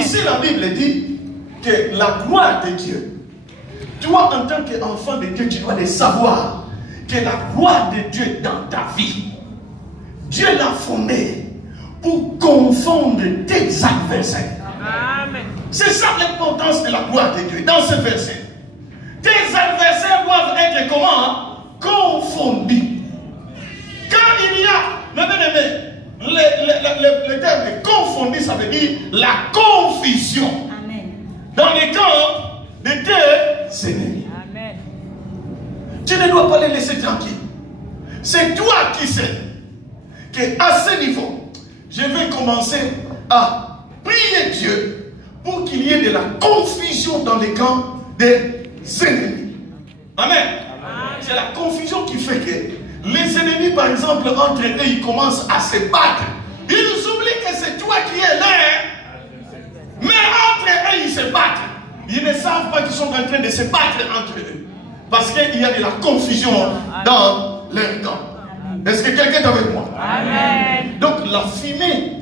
Ici, la Bible dit que la gloire de Dieu, toi, en tant qu'enfant de Dieu, tu dois le savoir que la gloire de Dieu dans ta vie, Dieu l'a fondée pour confondre tes adversaires. C'est ça l'importance de la gloire de Dieu dans ce verset. Tes adversaires doivent être comment? Confondus. Quand il y a, le terme de confondu, ça veut dire la confusion. Amen. Dans les camps de tes ennemis. Amen. Tu ne dois pas les laisser tranquilles. C'est toi qui sais qu'à ce niveau, je vais commencer à prier Dieu pour qu'il y ait de la confusion dans les camps des ennemis. Amen. C'est la confusion qui fait que les ennemis, par exemple, entre eux, ils commencent à se battre. Ils oublient que c'est toi qui es là. Mais entre eux, ils se battent. Ils ne savent pas qu'ils sont en train de se battre entre eux. Parce qu'il y a de la confusion dans leur camp. Est-ce que quelqu'un est avec moi? Amen. Donc la fumée,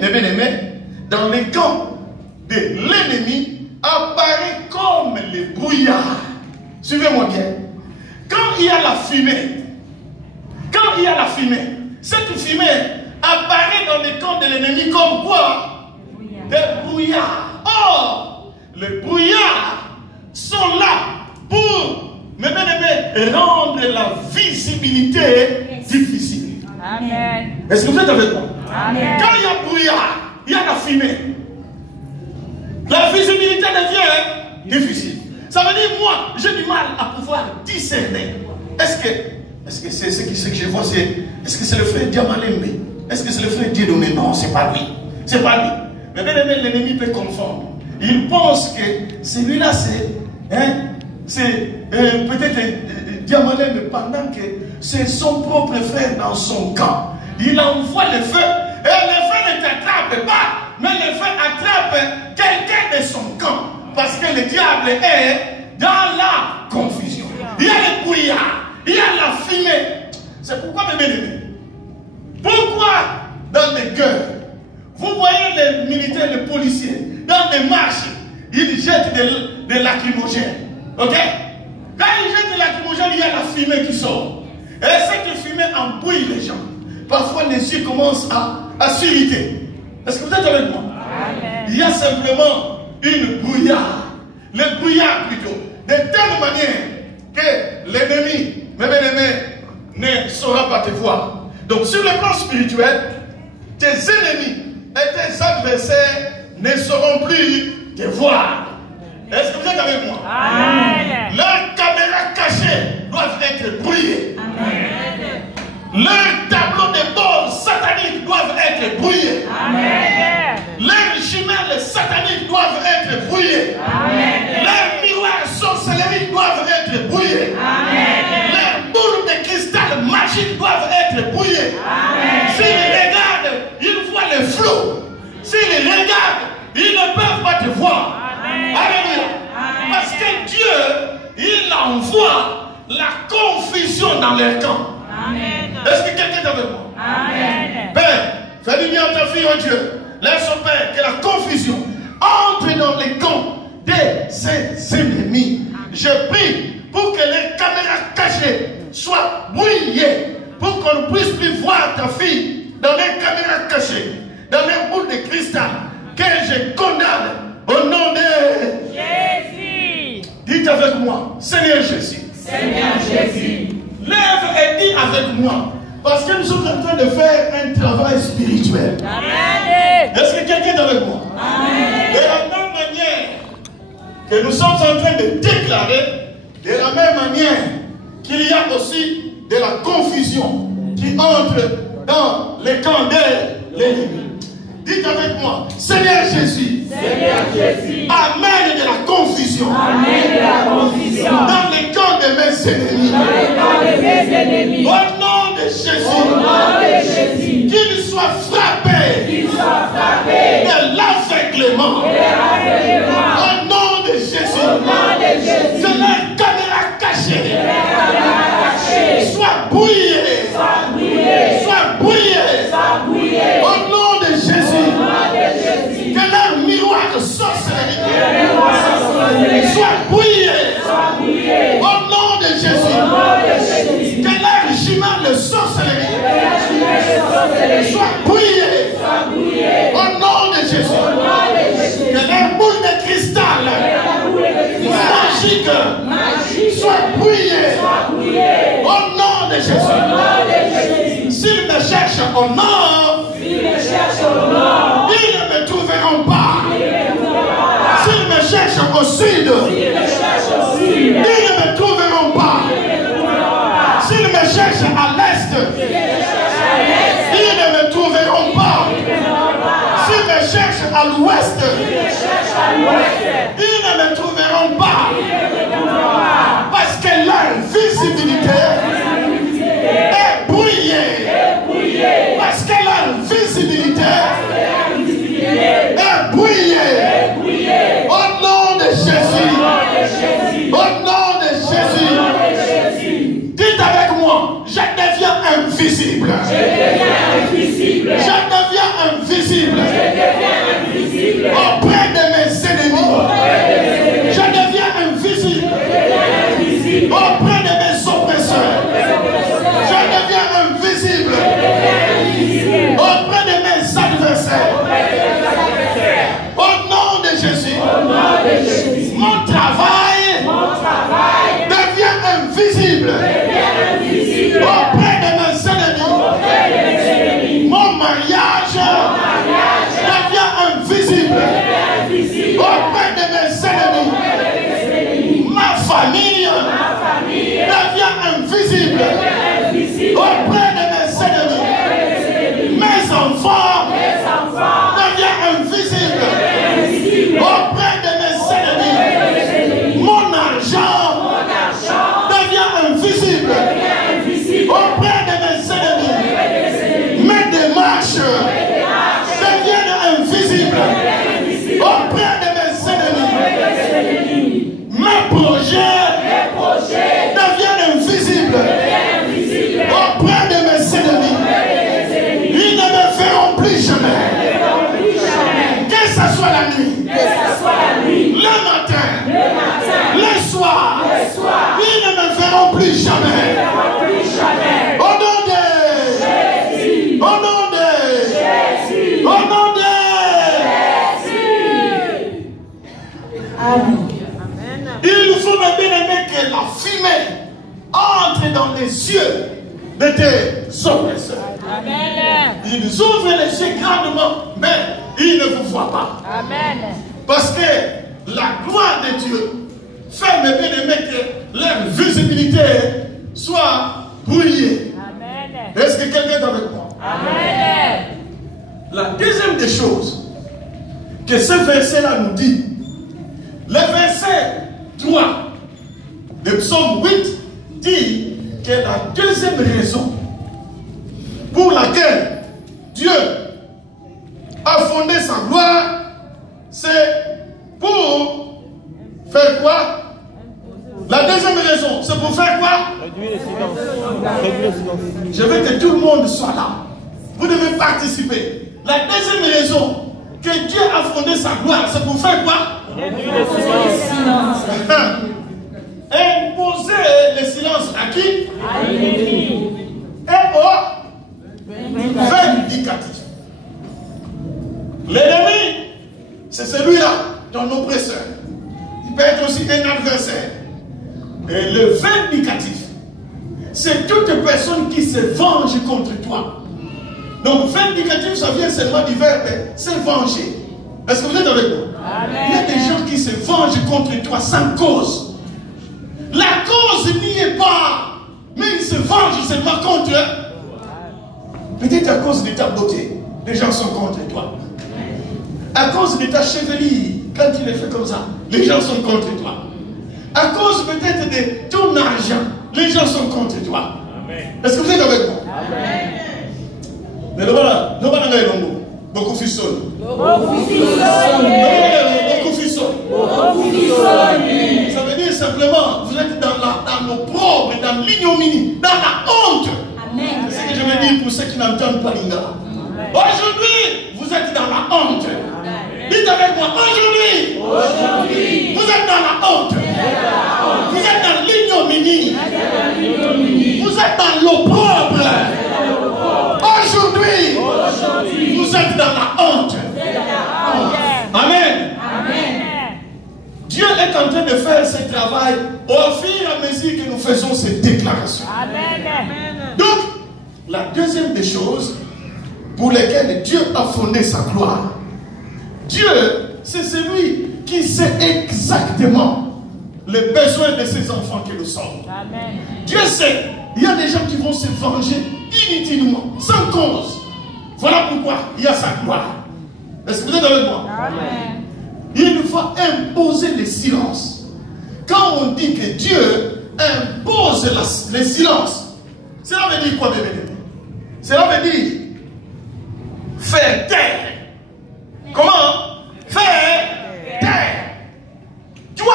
mes bien-aimés, dans les camps de l'ennemi, apparaît comme le brouillard. Suivez-moi bien. Quand il y a la fumée, cette fumée apparaît dans les camps de l'ennemi comme quoi? Des brouillards. Or, les brouillards sont là pour, mes bien-aimés, rendre la visibilité difficile. Amen. Est-ce que vous êtes avec moi? Amen. Quand il y a brouillard, il y a la fumée. La visibilité devient difficile. Ça veut dire, moi, j'ai du mal à pouvoir discerner. Est-ce que c'est ce que je vois, est-ce que c'est le frère Diamalembe? Est-ce que c'est le frère Dieudonné? Non, c'est pas lui. C'est pas lui. Mais bien aimé, l'ennemi peut confondre. Il pense que celui-là, c'est peut-être Diamalembe pendant que c'est son propre frère dans son camp. Il envoie le feu et le feu ne t'attrape pas, mais le feu attrape quelqu'un de son camp. Parce que le diable est dans la confusion. Il y a le brouillard, il y a la fumée. C'est pourquoi, mes bien-aimés, pourquoi dans les cœurs, vous voyez les militaires, les policiers, dans des marches, ils jettent des lacrymogènes. Ok? Quand ils jettent des lacrymogènes, il y a la fumée qui sort. Et cette fumée embrouille les gens. Parfois, les yeux commencent à s'irriter. Est-ce que vous êtes avec moi? Amen. Il y a simplement une brouillard. Le brouillard plutôt. De telle manière que l'ennemi, mes bien-aimés, ne saura pas te voir. Donc sur le plan spirituel, tes ennemis et tes adversaires ne sauront plus te voir. Est-ce que vous êtes avec moi? Amen. Leurs caméras cachées doivent être brouillées. Amen. Leurs tableaux de bord sataniques doivent être brouillés. Amen. Leurs jumelles sataniques doivent être brouillées. Amen. Leurs miroirs sorcelleries doivent être brouillés. Amen. Leurs boules de cristal magiques doivent être brouillées. S'ils regardent, ils voient le flou. S'ils regardent, ils ne peuvent pas te voir. Amen. Alléluia. Parce que Dieu, il envoie la confusion dans leur camp. Amen. Est-ce que quelqu'un est avec moi? Amen. Père, fais du bien à ta fille, oh Dieu. Laisse au Père que la confusion entre dans les camps de ses ennemis. Je prie pour que les caméras cachées soient brouillées, pour qu'on ne puisse plus voir ta fille dans les caméras cachées, dans les boules de cristal, que je condamne au nom de Jésus. Dites avec moi, Seigneur Jésus. Seigneur Jésus. Lève et dis avec moi, parce que nous sommes en train de faire un travail spirituel. Amen. Est-ce que quelqu'un est avec moi? Amen. De la même manière que nous sommes en train de déclarer, de la même manière qu'il y a aussi de la confusion qui entre dans les camps de l'ennemi. Dites avec moi, Seigneur Jésus. Seigneur Jésus. Amène de la confusion. Amène de la confusion. Dans les camps de mes ennemis. Dans les camps de mes ennemis. Au nom de Jésus. Au nom de Jésus. Qu'il soit frappé. Qu'il soit frappé. De l'aveuglement. De l'aveuglement. Au nom de Jésus. Au nom de Jésus. De la caméra cachée. De la caméra cachée. Soit brouillée. Soit brouillée. Soit brouillée. Soit brouillée. Au nom de Jésus. Au nom de Jésus. Que au nord, s'ils me cherchent au nord, ils ne me trouveront pas. S'ils me cherchent au sud, ils ne me trouveront pas. S'ils me cherchent à l'est, ils ne me trouveront pas. S'ils me cherchent à l'ouest, ils ne me trouveront pas. Parce que leur visibilité est brouillée. Parce que leur visibilité est brouillée. Au nom de Jésus. Au nom de Jésus. Dites avec moi, je deviens invisible. Je deviens invisible. Auprès de mes ennemis. Je deviens invisible. Auprès de mes oppresseurs. Je deviens invisible. Auprès de mes adversaires. Au nom de Jésus. Mon travail devient invisible. Auprès de mes ennemis. Mon mariage devient invisible. Auprès de mes ennemis. Ma famille devient invisible. Auprès de mes ennemis. Mes enfants deviennent invisibles. Auprès de mes ennemis. Mon argent devient invisible. Auprès de mes ennemis. Mes démarches deviennent invisibles. Auprès de mes ennemis. Mes projets deviennent invisibles. Auprès de mes ennemis. Ils ne me feront plus jamais. Que ce soit la nuit, le matin, le soir, ils ne me feront plus jamais. Au nom de Jésus. Au nom de Jésus. Au nom de Jésus. Amen. Il faut me bien aimer que la fumée entre dans les yeux de tes oppresseurs. Ils ouvrent les yeux grandement, mais ils ne vous voient pas. Amen. Parce que la gloire de Dieu fait me bien aimer que leur visibilité soit brouillée. Amen. Est-ce que quelqu'un est avec moi? Amen. La deuxième des choses que ce verset-là nous dit, le verset 3 de Psaume 8 dit que la deuxième raison pour laquelle Dieu a fondé sa gloire, c'est pour faire quoi? La deuxième raison, c'est pour faire quoi? Réduire le silence. Je veux que tout le monde soit là. Vous devez participer. La deuxième raison que Dieu a fondé sa gloire, c'est pour faire quoi? Réduire le silence. Imposer le silence à qui? À l'ennemi. Et au vindicatif. L'ennemi, c'est celui-là, ton oppresseur. Il peut être aussi un adversaire. Et le vindicatif, c'est toute personne qui se venge contre toi. Donc vindicatif, ça vient seulement du verbe se venger. Est-ce que vous êtes avec moi? Amen. Il y a des gens qui se vengent contre toi sans cause. La cause n'y est pas, mais ils se vengent seulement contre eux. Peut-être à cause de ta beauté, les gens sont contre toi. À cause de ta chevelure, quand tu les fais comme ça, les gens sont contre toi. À cause peut-être de ton argent, les gens sont contre toi. Est-ce que vous êtes avec moi? Amen. Mais voilà, nous allons beaucoup fissonner. Beaucoup fissonner. Ça veut dire simplement, vous êtes dans l'opprobre, dans l'ignominie, dans la honte. Amen. C'est ce que je veux dire pour ceux qui n'entendent pas l'ingala. Aujourd'hui, vous êtes dans la honte. Dites avec moi, aujourd'hui, vous êtes dans la honte. Vous êtes dans l'ignominie. Vous êtes dans l'opprobre. Aujourd'hui, vous êtes dans la honte. Amen. Dieu est en train de faire ce travail au fur et à mesure que nous faisons ces déclarations. Amen. Donc, la deuxième des choses pour lesquels Dieu a fondé sa gloire. Dieu, c'est celui qui sait exactement les besoins de ses enfants que nous sommes. Amen. Dieu sait, il y a des gens qui vont se venger inutilement, sans cause. Voilà pourquoi il y a sa gloire. Est-ce que vous êtes avec moi? Amen. Il nous faut imposer le silence. Quand on dit que Dieu impose le silence, cela veut dire quoi, bébé? Cela veut dire faire taire. Comment? Faire taire. Toi,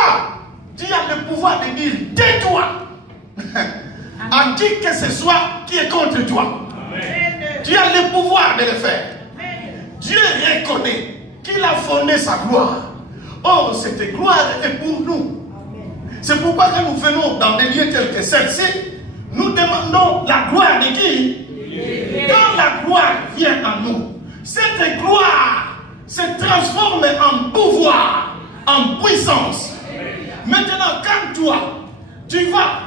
tu as le pouvoir de dire tais-toi à qui que ce soit qui est contre toi. Amen. Tu as le pouvoir de le faire. Amen. Dieu reconnaît qu'il a fondé sa gloire. Or, cette gloire est pour nous. C'est pourquoi quand nous venons dans des lieux tels que celle-ci, nous demandons la gloire de qui? Quand la gloire vient en nous, cette gloire se transforme en pouvoir, en puissance. Maintenant, quand toi, tu vas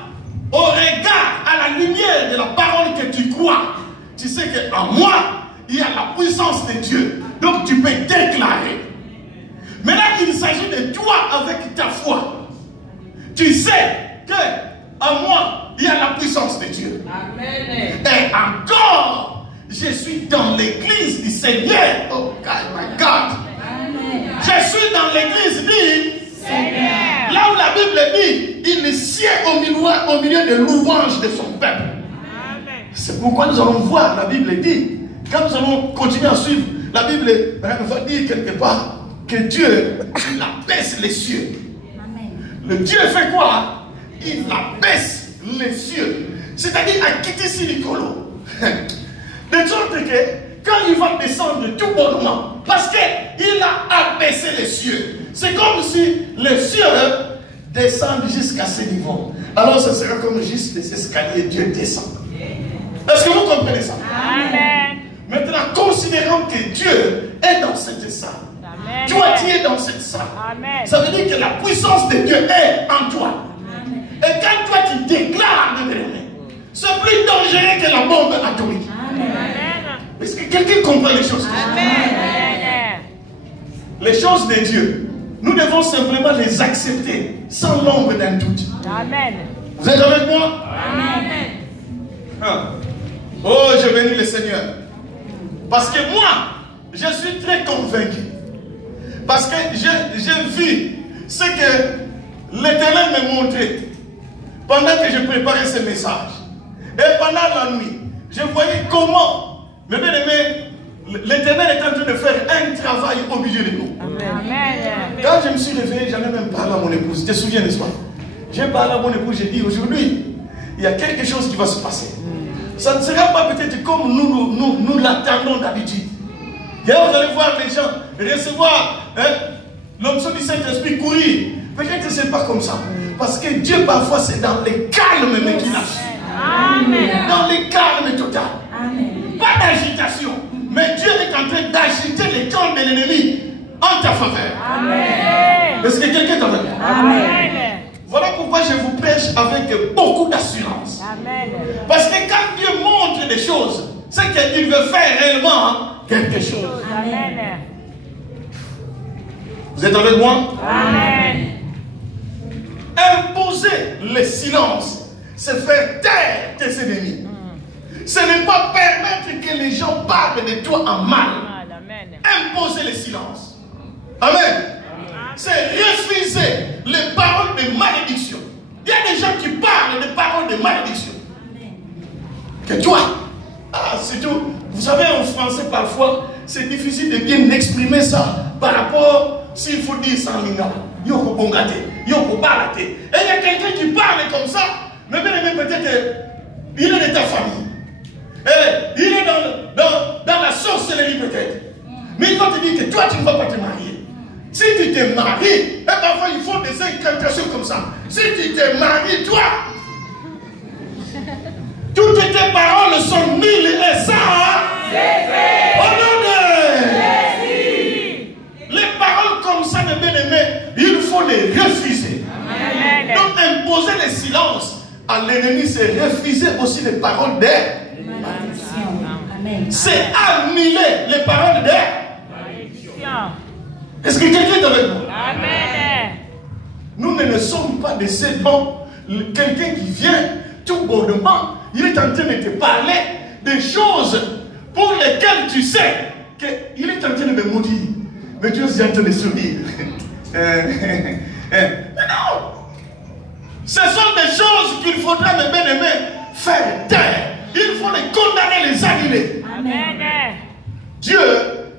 au regard, à la lumière de la parole que tu crois, tu sais qu'en moi, il y a la puissance de Dieu. Donc tu peux déclarer. Maintenant, il s'agit de toi avec ta foi. Tu sais qu'en moi, il y a la puissance de Dieu. Amen. Et encore, je suis dans l'église du Seigneur. Oh God, my God. Amen. Je suis dans l'église du Seigneur. Là où la Bible dit, il sied au milieu des louanges de son peuple. C'est pourquoi nous allons voir, la Bible dit, quand nous allons continuer à suivre, la Bible va dire quelque part que Dieu, il abaisse les cieux. Amen. Le Dieu fait quoi? Il abaisse les cieux. C'est-à-dire à quitter Silicolo. De sorte que quand il va descendre tout bonnement, parce qu'il a abaissé les cieux, c'est comme si les cieux descendent jusqu'à ce niveau. Alors ce sera comme juste des escaliers, Dieu descend. Est-ce que vous comprenez ça? Amen. Maintenant, considérons que Dieu est dans cette salle. Amen. Toi, tu es dans cette salle. Amen. Ça veut dire que la puissance de Dieu est en toi. Amen. Et quand toi, tu déclares de venir, c'est plus dangereux que la bombe atomique. Amen. Est-ce que quelqu'un comprend les choses? Amen. Les choses de Dieu, nous devons simplement les accepter sans l'ombre d'un doute. Amen. Vous êtes avec moi? Amen. Oh, je bénis le Seigneur. Parce que moi, je suis très convaincu. Parce que j'ai vu ce que l'Éternel me montrait pendant que je préparais ce message. Et pendant la nuit, je voyais comment, mes bien-aimés, l'Éternel est en train de faire un travail au milieu de nous. Amen. Quand je me suis réveillé, j'en ai même parlé à mon épouse. Tu te souviens, n'est-ce pas? J'ai parlé à mon épouse, j'ai dit aujourd'hui, il y a quelque chose qui va se passer. Ça ne sera pas peut-être comme nous l'attendons d'habitude. Vous allez voir les gens recevoir l'onction du Saint-Esprit courir. Peut-être que ce n'est pas comme ça. Parce que Dieu, parfois, c'est dans les calmes mais qu'il lâche. Amen. Dans les calmes total. Amen. Pas d'agitation. Mais Dieu est en train d'agiter les camps de l'ennemi en ta faveur. Amen. Est-ce que quelqu'un est avec moi? Amen. Voilà pourquoi je vous prêche avec beaucoup d'assurance. Amen. Parce que quand Dieu montre des choses, c'est qu'il veut faire réellement quelque chose. Amen. Vous êtes avec moi? Amen. Imposer le silence, c'est faire taire tes ennemis. Ce n'est pas permettre que les gens parlent de toi en mal. Imposer le silence. Amen. C'est refuser les paroles de malédiction. Il y a des gens qui parlent des paroles de malédiction. Que toi, c'est tout. Vous savez, en français, parfois, c'est difficile de bien exprimer ça par rapport, s'il faut dire ça en lingala. Yoko bongate, yoko barate. Et il y a quelqu'un qui parle comme ça, mais peut-être il est de ta famille. Et il est dans la sorcellerie peut-être. Mais quand tu dis que toi, tu ne vas pas te marier. Si tu te maries, et parfois ils font des incantations comme ça. Si tu te maries, toi, toutes tes paroles sont nulles et ça. Au nom de Jésus. Les paroles comme ça, mes bien-aimés, il faut les refuser. Amen. Donc imposer le silence à l'ennemi, c'est refuser aussi les paroles d'air. c'est annuler les paroles de... Est-ce que quelqu'un est avec nous? Amen. Nous ne sommes pas de ces bons. Quelqu'un qui vient tout bonnement, il est en train de te parler des choses pour lesquelles tu sais qu'il est en train de me maudire. Mais tu es en train de sourire. Mais non! Ce sont des choses qu'il faudra, mes bien-aimés, faire taire. Il faut les condamner, les annuler. Amen. Dieu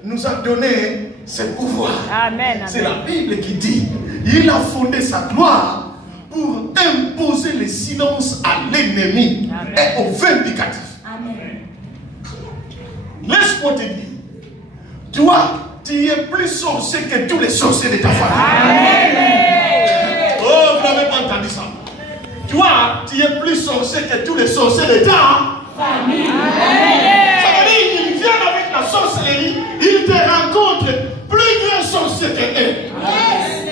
nous a donné ce pouvoir. Amen. C'est la Bible qui dit, il a fondé sa gloire pour imposer le silence à l'ennemi et au vindicatif. Amen. Laisse-moi te dire, toi, tu es plus sorcier que tous les sorciers de ta famille. Amen. Oh, vous n'avez pas entendu ça. Toi, tu es plus sorcier que tous les sorciers de ta Famille. Ça veut dire qu'ils viennent avec la sorcellerie, ils te rencontrent plus grand sorcier que eux.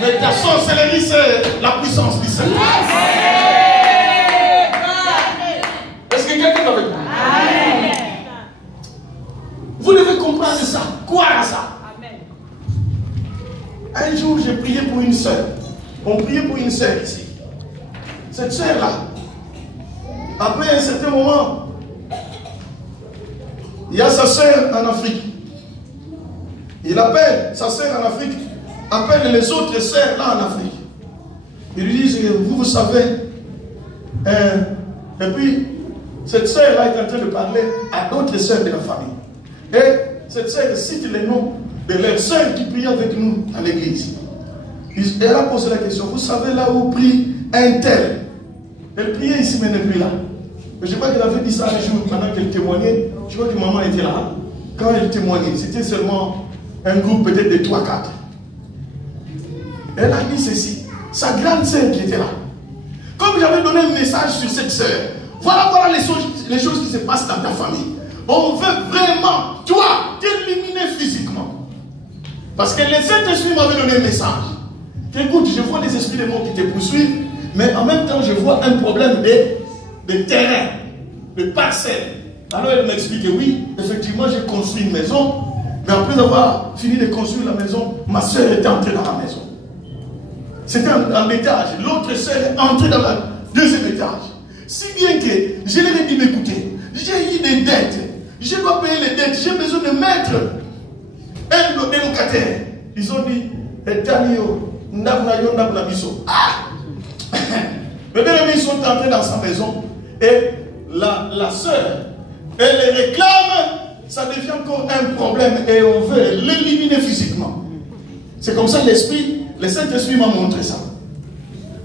Mais ta sorcellerie, c'est la puissance du Seigneur. Est-ce que quelqu'un est avec moi? Vous devez comprendre ça. Quoi à ça? Un jour, j'ai prié pour une sœur. On priait pour une sœur ici. Cette sœur-là, après un certain moment, il y a sa sœur en Afrique. Il appelle sa sœur en Afrique, appelle les autres sœurs là en Afrique. Ils lui disent, vous savez, et puis cette sœur-là est en train de parler à d'autres sœurs de la famille. Et cette sœur cite les noms de leurs sœurs qui prient avec nous à l'église. Elle a posé la question, vous savez là où prie un tel? Elle priait ici mais n'est plus là. Mais je crois qu'elle avait dit ça un jour pendant qu'elle témoignait. Je crois que maman était là. Quand elle témoignait, c'était seulement un groupe peut-être de 3-4. Elle a dit ceci. Sa grande sœur qui était là. Comme j'avais donné un message sur cette sœur, voilà les choses qui se passent dans ta famille. On veut vraiment, toi, t'éliminer physiquement. Parce que les Saint-Esprit m'avaient donné un message. Écoute, je vois les esprits des morts qui te poursuivent, mais en même temps, je vois un problème de terrain, de parcelle. Alors elle m'explique que oui, effectivement, j'ai construit une maison, mais après avoir fini de construire la maison, ma soeur était entrée dans la maison. C'était en étage. L'autre soeur est entrée dans le deuxième étage. Si bien que je leur ai dit, écoutez, j'ai eu des dettes, je dois payer les dettes, j'ai besoin de mettre un locataire. Ils ont dit, mes bien-amis sont entrés dans sa maison et la sœur, elle les réclame, ça devient encore un problème et on veut l'éliminer physiquement. C'est comme ça l'Esprit, le Saint-Esprit m'a montré ça.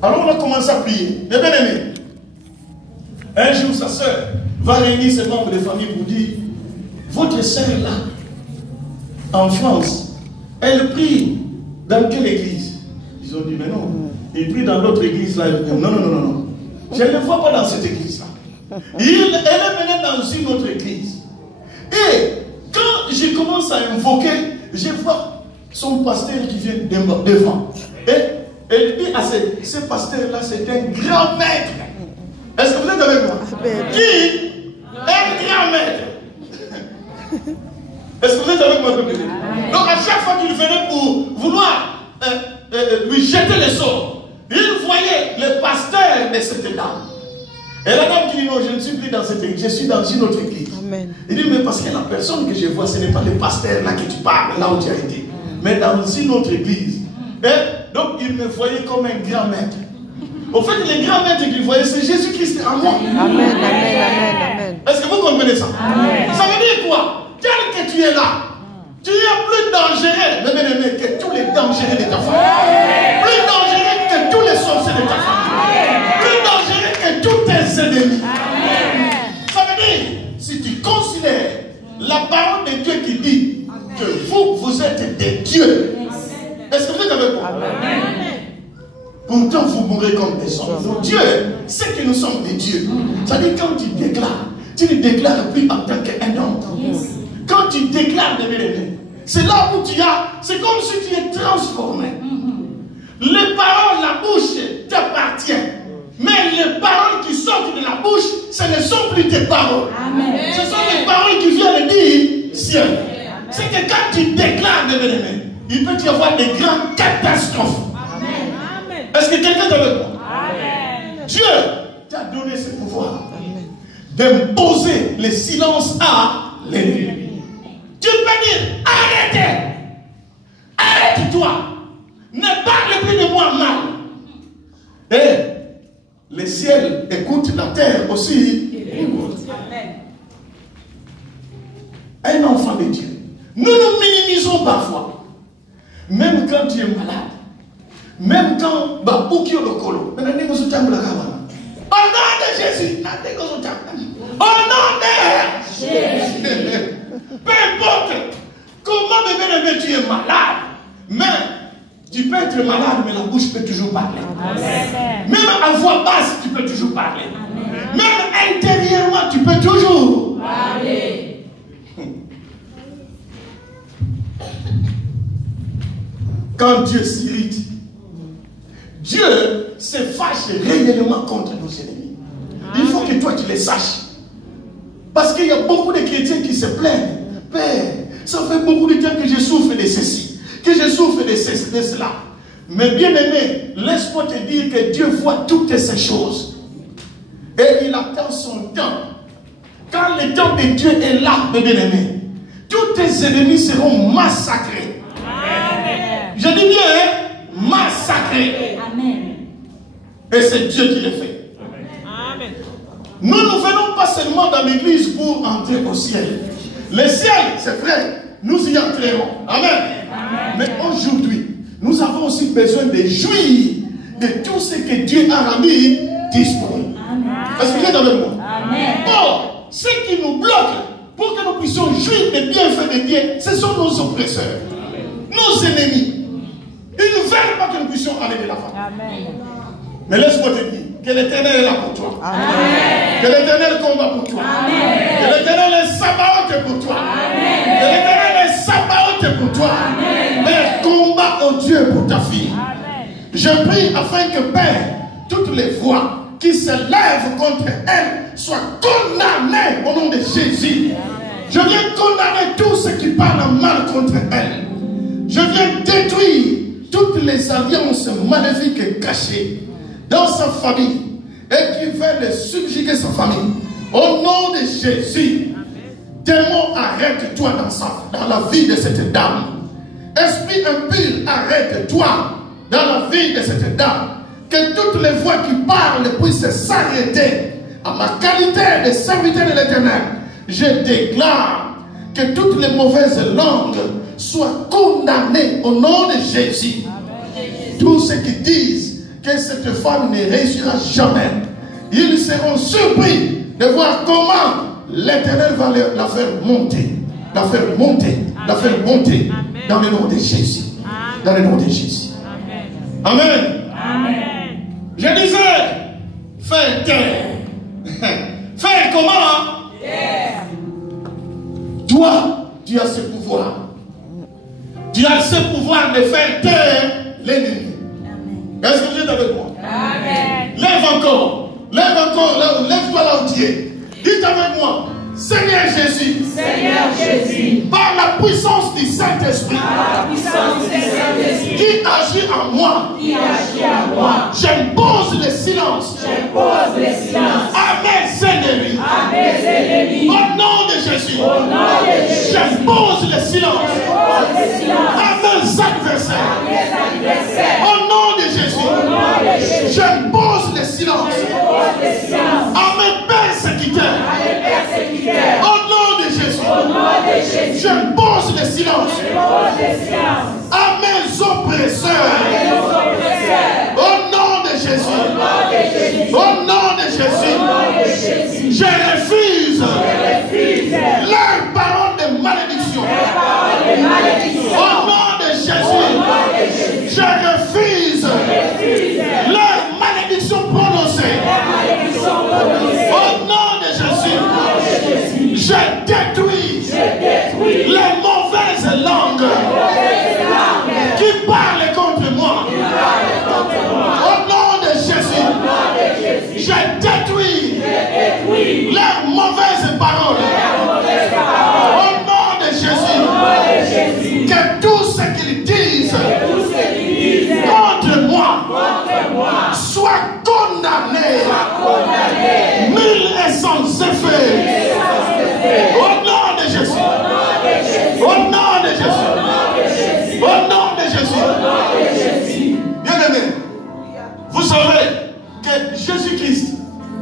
Alors on a commencé à prier. Mes bien-aimés, un jour sa sœur va réunir ses membres de famille pour dire, votre sœur là, en France, elle prie dans quelle église? Ils ont dit, mais non, il prie dans l'autre église là. Non. Je ne le vois pas dans cette église là. Elle est menée dans une autre église. Et quand je commence à invoquer, je vois son pasteur qui vient devant. Et elle dit à ce pasteur-là, c'est un grand maître. Est-ce que vous êtes avec moi? Qui? Un grand maître. Est-ce que vous êtes avec moi? Donc à chaque fois qu'il venait pour vouloir lui jeter les sorts, il voyait le pasteur de cette dame. Et la dame qui dit non, je ne suis plus dans cette église, je suis dans une autre église. Amen. Il dit mais parce que la personne que je vois, ce n'est pas le pasteur là que tu parles, là où tu as été, mais dans une autre église. Et donc il me voyait comme un grand maître. Au fait, le grand maître qu'il voyait, c'est Jésus-Christ en moi. Amen. Est-ce que vous comprenez ça? Amen. Ça veut dire quoi? Tel que tu es là, tu es plus dangereux, que tous les dangereux de ta famille. Plus dangereux que tous les sorciers de ta famille. Plus dangereux que tous tes ennemis. Ça veut dire, si tu considères la parole de Dieu qui dit que vous êtes des dieux, est-ce que vous êtes avec moi? Pourtant, vous mourrez comme des hommes. Dieu sait que nous sommes des dieux. Ça veut dire, quand tu déclares, tu ne déclares plus en tant qu'un homme. Quand tu déclares des vérités, c'est là où tu as, c'est comme si tu es transformé. Les paroles, la bouche t'appartient. Mais les paroles qui sortent de la bouche, ce ne sont plus tes paroles. Amen. Ce sont les paroles qui viennent dire ciel. C'est que quand tu déclares de bien-aimé, il peut y avoir des grandes catastrophes. Amen. Est-ce que quelqu'un est avec moi? Amen. Dieu t'a donné ce pouvoir d'imposer le silence à l'ennemi. Tu peux dire, arrêtez. Arrête-toi. Ne parle plus de moi mal. Et le ciel écoute, la terre aussi écoute. Un enfant de Dieu. Nous nous minimisons parfois. Même quand tu es malade. Même quand au nom de Jésus. Au nom de Jésus. Peu importe comment bébé tu es malade. Mais tu peux être malade, mais la bouche peut toujours parler. Amen. Même à voix basse, tu peux toujours parler. Même intérieurement, tu peux toujours parler. Quand Dieu s'irrite, Dieu se fâche réellement contre nos ennemis. Il faut que toi tu les saches. Parce qu'il y a beaucoup de chrétiens qui se plaignent. Père, ça fait beaucoup de temps que je souffre de ceci, que je souffre de cela. Mais bien aimé, laisse-moi te dire que Dieu voit toutes ces choses. Et il attend son temps. Quand le temps de Dieu est là, bien aimé, tous tes ennemis seront massacrés. Amen. Je dis bien, hein, massacrés. Amen. Et c'est Dieu qui le fait. Amen. Nous ne venons pas seulement dans l'église pour entrer au ciel. Le ciel, c'est vrai, nous y entrerons. Amen. Amen. Mais aujourd'hui, nous avons aussi besoin de jouir de tout ce que Dieu a rendu disponible. Est-ce que vous êtes avec moi? Amen. Or, ce qui nous bloque pour que nous puissions jouir des bienfaits de Dieu, ce sont nos oppresseurs, nos ennemis. Ils ne veulent pas que nous puissions aller de l'avant. Amen. Mais laisse-moi te dire que l'Éternel est là pour toi. Amen. Que l'Éternel combat pour toi. Amen. Que l'Éternel est Sabaoth pour toi. Amen. Que l'Éternel est Sabaoth pour toi. Amen. Mais combat au Dieu pour ta fille. Amen. Je prie afin que Père, toutes les voix qui se lèvent contre elle soient condamnées au nom de Jésus. Je viens condamner tous ceux qui parlent mal contre elle. Je viens détruire toutes les alliances maléfiques et cachées dans sa famille et qui veulent subjuguer sa famille. Au nom de Jésus, démon, arrête-toi dans la vie de cette dame. Esprit impur, arrête-toi dans la vie de cette dame. Que toutes les voix qui parlent puissent s'arrêter. À ma qualité de serviteur de l'Éternel, je déclare que toutes les mauvaises langues soient condamnées au nom de Jésus. Tous ceux qui disent que cette femme ne réussira jamais, ils seront surpris de voir comment l'Éternel va la faire monter, la faire monter, la faire monter dans le nom de Jésus. Dans le nom de Jésus. Amen. Amen. Je disais, faire taire. Faire comment? Terre. Toi, tu as ce pouvoir. Tu as ce pouvoir de faire taire l'ennemi. Est-ce que vous êtes avec moi? Amen. Lève encore. Lève-toi là où tu es. Dites avec moi, Seigneur Jésus. Seigneur Jésus. Par la puissance du Saint-Esprit. Par la puissance du Saint-Esprit. Qui agit en moi. Qui agit en moi. J'impose le silence. J'impose le silence. À mes ennemis. À mes ennemis. Au nom de Jésus. Au nom de Jésus. J'impose le silence. J'impose le silence. À mes adversaires. À mes adversaires. Au nom de Jésus. Au nom de Jésus. J'impose le silence. J'impose le silence. À mes persécuteurs. À mes persécuteurs. Au nom de Jésus. Au nom de Jésus. J'impose le silence. J'impose le silence. À mes oppresseurs. À mes oppresseurs. Au nom de Jésus. Au nom de Jésus. Au nom de Au Jésus. nom de Jésus. Je refuse Je refuse leurs paroles de malédiction. les paroles de malédiction. Au nom de Au Jésus. nom de Jésus. Je refuse Refuse leurs malédictions prononcées. la malédiction prononcée. Au nom de Jésus. Au nom de Jésus. Je détruis Je détruis les mauvaises langues les mauvaises langues soit condamné, nul et sans effet. Au nom de Jésus. Au nom de Jésus. Au nom de Jésus. Bien-aimé, vous saurez que Jésus-Christ,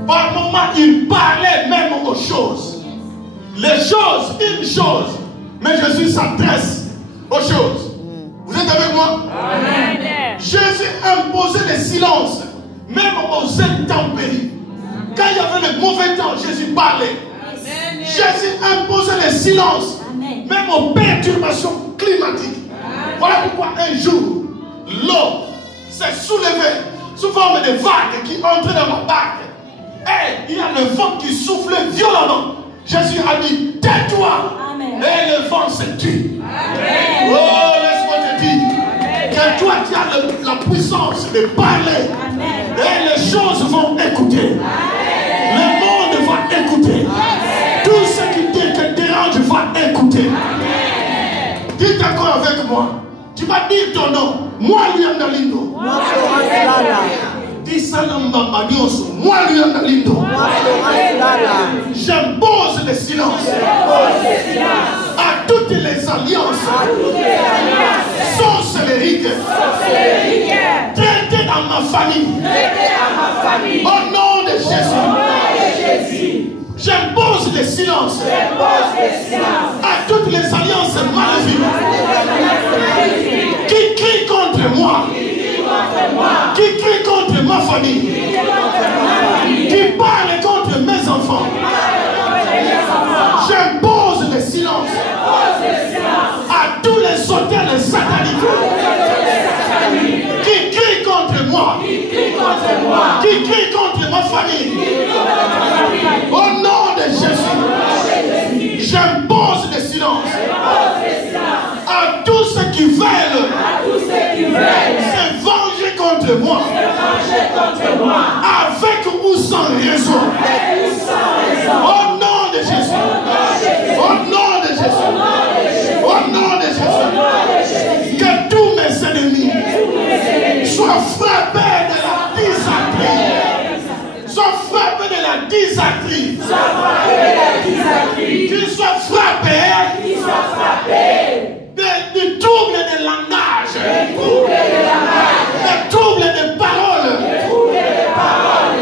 par moments, il parlait même aux choses. Les choses, une chose. Mais Jésus s'adresse aux choses. Vous êtes avec moi? Amen. Jésus imposait le silence, même aux intempéries. Quand il y avait le mauvais temps, Jésus parlait. Amen. Jésus imposait le silence, même aux perturbations climatiques. Voilà pourquoi un jour, l'eau s'est soulevée sous forme de vagues qui entraient dans la barque. Et il y a le vent qui soufflait violemment. Jésus a dit, tais-toi. Et le vent se tue. Oh, laisse-moi te dire que toi tu as la puissance de parler. Et les choses vont écouter. Le monde va écouter. Tout ce qui te dérange va écouter. Dis d'accord avec moi. Tu vas dire ton nom. Moi, Liam Lindo. Dis salam Mamadios. Moi, Liam Lindo. J'impose le silence à toutes les alliances sorcelériques traitées dans ma famille. Au nom de Jésus. J'impose le silence à toutes les alliances maléfiques qui crient contre moi, qui crient contre ma famille, qui parlent contre mes enfants. J'impose le silence à tous les autels sataniques qui crient contre moi, qui crient contre ma famille. Au nom de Jésus, j'impose le silence à tous ceux qui veulent se venger contre moi, avec ou sans raison. Au nom de Jésus, au nom de Jésus, au nom de Jésus, que tous mes ennemis soient frappés de la dysarthrie, soient frappés de la dysarthrie, qu'ils soient frappés du trouble de langage, des troubles de parole,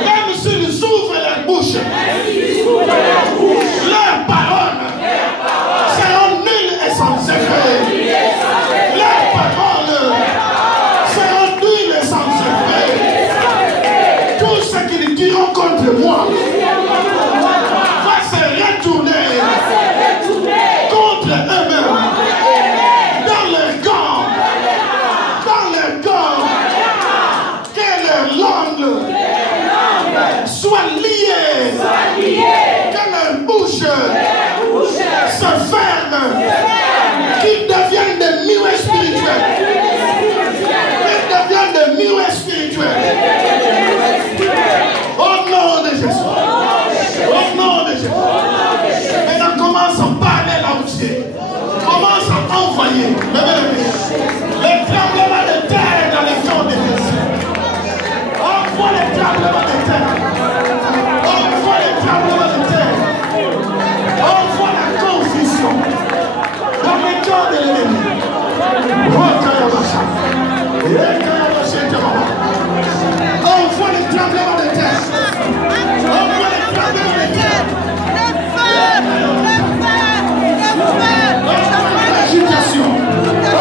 même s'ils ouvrent la bouche, leurs paroles seront nulles et sans effet. Leurs paroles seront nulles et sans effet. Tout ce qu'ils diront contre moi va se retourner contre eux-mêmes. Soit liés, que leur bouche se ferme, qu'ils deviennent des miroirs spirituels, qu'ils deviennent des miroirs spirituels. Au nom de Jésus, au nom de Jésus. Maintenant commence à parler là aussi, commence à envoyer les tremblements de terre dans les camps de Jésus. Envoie les tremblements de terre. Envoie les tremblements de terre. Envoie la confusion dans les camps de l'ennemi. Envoie les tremblements de terre. Envoie les tremblements de terre. Envoie l'agitation.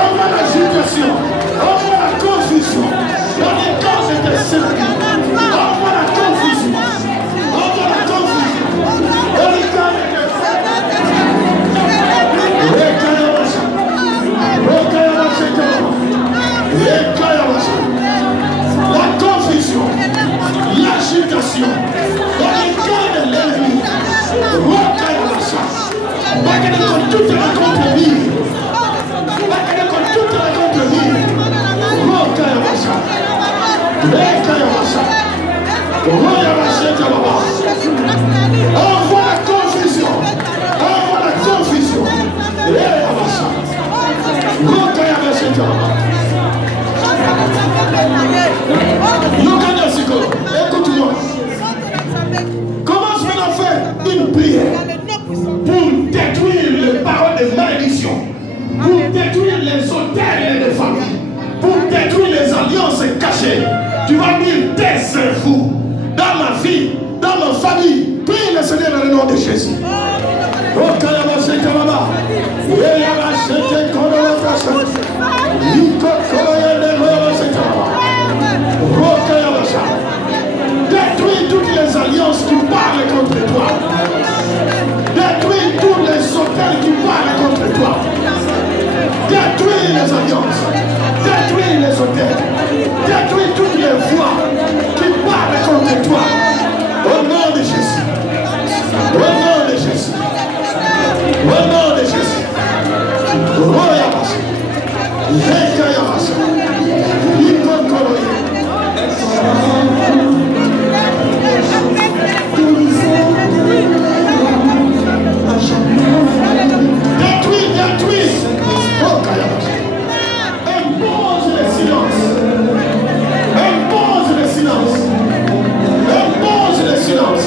Envoie l'agitation. Envoie la confusion dans les camps de l'ennemi. Envoie la confusion. Envoie la confusion. Dans les camps de la confusion, l'agitation, dans les camps de l'ennemi. Toute la contre-vie. Toute la contre-vie. Envoie la confusion. Envoie la confusion. alliances cachées. Tu vas dire taisez-vous dans ma vie, dans ma famille. Prie le Seigneur dans le nom de Jésus. Détruis toutes les alliances qui parlent contre toi. Détruis tous les hôtels qui parlent contre toi. Détruis les alliances. Détruis les hôtels. Détruis toutes les voix qui parlent contre toi. Au nom de Jésus. Au nom de Jésus. Au nom de Jésus. Royabas. Rekayabas. Ikokoroye. Détruis, détruis. Impose le silence. Impose le silence. Impose le silence.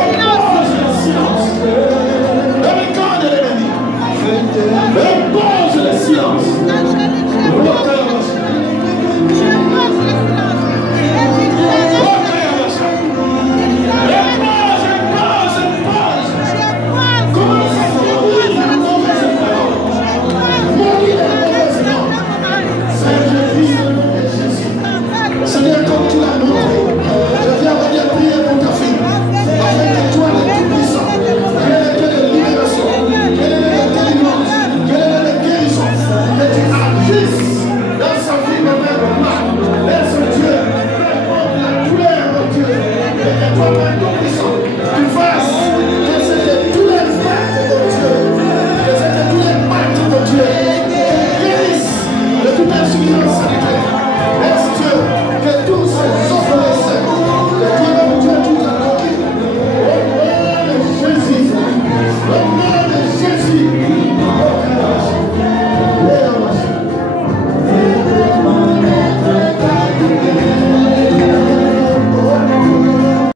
Impose le silence. Dans le camp de l'ennemi. Impose le silence. Seigneur, comme tu l'as montré, je viens venir prier pour ta fille, afin que toi, le Tout-Puissant, quel est le Dieu de libération, quel est le Dieu de délivrance, quel est le guérison, que tu agisses dans sa vie, ma mère, laisse Dieu, peu importe la douleur, mon Dieu, et que toi, Père Tout-Puissant, tu fasses que c'était tous les pactes de Dieu, que c'était tous les pactes de Dieu, guérissent de toute insuffisance sanitaire. Laisse Dieu que tous ces offres les secs, que Dieu, mon Dieu, tout a conquis. Au nom de Jésus, au nom de Jésus,